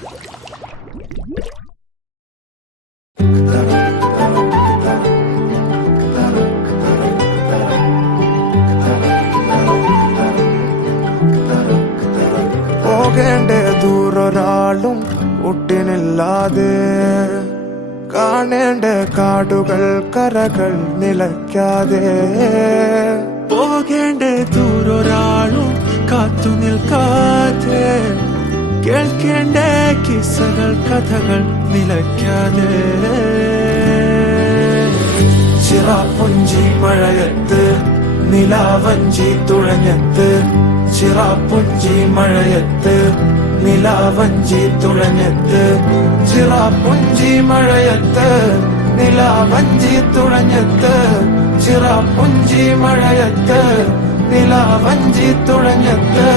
പോകേണ്ട ദൂരൊരാളും ഒട്ടിനില്ലാതെ, കാണേണ്ട കാടുകൾ കരകൾ നിലയ്ക്കാതെ, പോകേണ്ട ദൂരൊരാളും കാത്തു നിൽക്കാതെ, കേൾക്കേണ്ട കിസ്സകൾ കഥകൾ നിലയ്ക്കാതെ, ചിറാപ്പുഞ്ചി മഴയത്ത് നിലാവഞ്ചി തുഴഞ്ഞത്ത്, ചിറാപ്പുഞ്ചി മഴയത്ത് നിലാവഞ്ചി തുഴഞ്ഞത്ത്, ചിറാപ്പുഞ്ചി മഴയത്ത് നിലാവഞ്ചി തുഴഞ്ഞത്ത്, ചിറാപ്പുഞ്ചി മഴയത്ത് നിലാവഞ്ചി തുഴഞ്ഞത്ത്.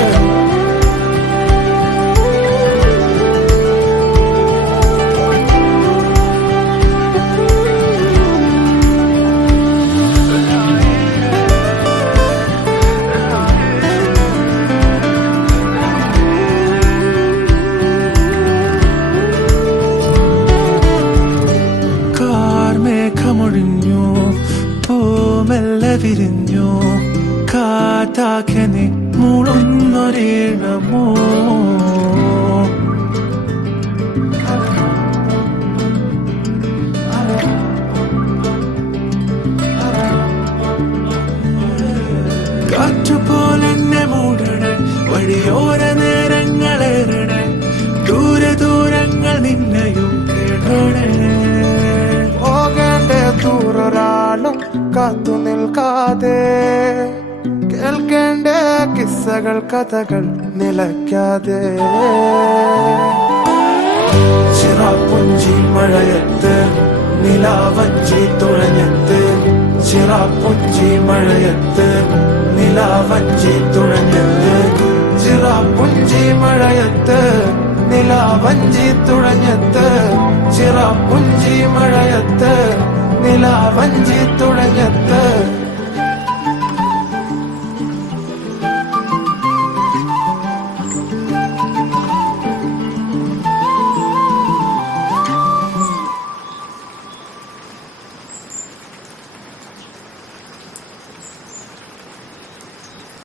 മേഘമൊഴിഞ്ഞു, പൂമെല്ലെ വിരിഞ്ഞു, കാറ്റാകെ നീ മൂളുന്നൊരീണമോ, കാറ്റുപോലെന്നെ മൂടണേ, വഴിയോര നേരങ്ങളേറണേ, ദൂരെ ദൂരങ്ങൾ നിന്നെയും കേടണേ. ദൂരൊരാളും കാത്തു നിൽക്കാതെ, കേൾക്കേണ്ട കിസ്സകൾ കഥകൾ നിലയ്ക്കാതെ, ചിറാപ്പുഞ്ചി മഴയത്ത് നിലാവഞ്ചി തുഴഞ്ഞത്ത്, ചിറാപ്പുഞ്ചി മഴയത്ത് നിലാവഞ്ചി തുഴഞ്ഞത്ത്, ചിറാപ്പുഞ്ചി മഴയത്ത് നിലാവഞ്ചി തുഴഞ്ഞത്ത്, ചിറാപ്പുഞ്ചി മഴയത്ത് നിലാവഞ്ചി തുഴഞ്ഞത്ത്.